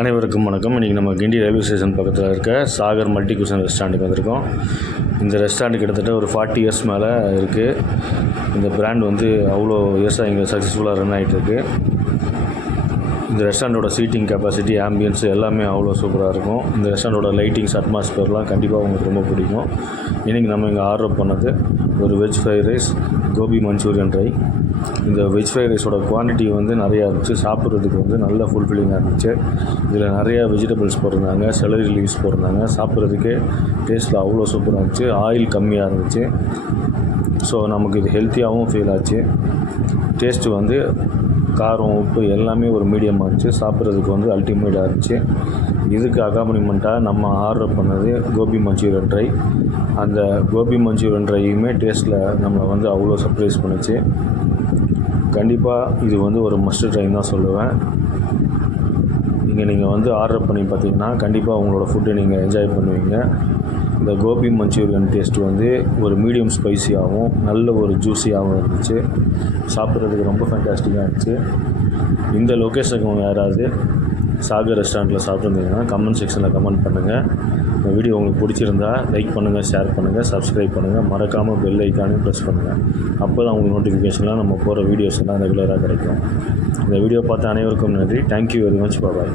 அனைவருக்கும் வணக்கம். இன்றைக்கி நம்ம கிண்டி ரயில்வே ஸ்டேஷன் பக்கத்தில் இருக்க சாகர் மல்டி குஷன் ரெஸ்டாரண்ட்டுக்கு வந்திருக்கோம். இந்த ரெஸ்டாரண்ட் கிட்டத்தட்ட ஒரு 40 இயர்ஸ் மேலே இருக்குது. இந்த பிராண்ட் வந்து அவ்வளோ இயர்ஸாக இங்கே சக்ஸஸ்ஃபுல்லாக ரன் ஆகிட்டுருக்கு. இந்த ரெஸ்டாரண்ட்டோட சீட்டிங் கெப்பாசிட்டி, ஆம்பியன்ஸ் எல்லாமே அவ்வளோ சூப்பராக இருக்கும். இந்த ரெஸ்டாரண்ட்டோட லைட்டிங்ஸ், அட்மாஸ்பியர்லாம் கண்டிப்பாக உங்களுக்கு ரொம்ப பிடிக்கும். இன்றைக்கி நம்ம இங்கே ஆர்டர் பண்ணது ஒரு veg fried rice, gobi manchurian dry. இந்த வெஜ் ஃப்ரைட் ரைஸோட குவான்டிட்டி வந்து நிறையா இருந்துச்சு. சாப்பிட்றதுக்கு வந்து நல்ல ஃபுல்ஃபில்லிங்காக இருந்துச்சு. இதில் நிறையா வெஜிடபிள்ஸ் போட்டிருந்தாங்க, செலரி லீவ்ஸ் போட்டிருந்தாங்க. சாப்பிட்றதுக்கே டேஸ்ட்டில் அவ்வளோ சூப்பராக இருந்துச்சு. ஆயில் கம்மியாக இருந்துச்சு. ஸோ நமக்கு இது ஹெல்த்தியாகவும் ஃபீல் ஆச்சு. டேஸ்ட்டு வந்து காரம், உப்பு எல்லாமே ஒரு மீடியமாக இருந்துச்சு. சாப்பிட்றதுக்கு வந்து அல்டிமேட்டாக இருந்துச்சு. இதுக்கு அக்காம்பனிமெண்ட்டாக நம்ம ஆர்டர் பண்ணது கோபி மஞ்சூரியன் ட்ரை. அந்த கோபி மஞ்சூரியன் ட்ரையுமே டேஸ்ட்டில் நம்மளை வந்து அவ்வளோ சர்ப்ரைஸ் பண்ணிச்சு. கண்டிப்பாக இது வந்து ஒரு மஸ்ட் ட்ரைன்னு தான் சொல்லுவேன். நீங்கள் வந்து ஆர்டர் பண்ணி பார்த்தீங்கன்னா கண்டிப்பாக உங்களோட ஃபுட்டை நீங்கள் என்ஜாய் பண்ணுவீங்க. இந்த கோபி மஞ்சூரியன் டேஸ்ட் வந்து ஒரு மீடியம் ஸ்பைஸியாகவும் நல்ல ஒரு ஜூஸியாகவும் இருந்துச்சு. சாப்பிட்றதுக்கு ரொம்ப ஃபேண்டாஸ்டிக்காக இருந்துச்சு. இந்த லொக்கேஷனுக்கு யாராவது சாகர் ரெஸ்டாரண்ட்டில் சாப்பிட்ருந்தீங்கன்னா கமெண்ட் செக்ஷனில் கமெண்ட் பண்ணுங்கள். இந்த வீடியோ உங்களுக்கு பிடிச்சிருந்தா லைக் பண்ணுங்கள், ஷேர் பண்ணுங்கள், சப்ஸ்கிரைப் பண்ணுங்கள். மறக்காமல் பெல் ஐக்கானையும் ப்ரெஸ் பண்ணுங்கள். அப்போ தான் உங்களுக்கு நோட்டிஃபிகேஷன்லாம் நம்ம போகிற வீடியோஸ் எல்லாம் ரெகுலராக கிடைக்கும். இந்த வீடியோ பார்த்த அனைவருக்கும் நன்றி. Thank you very much. பாய்.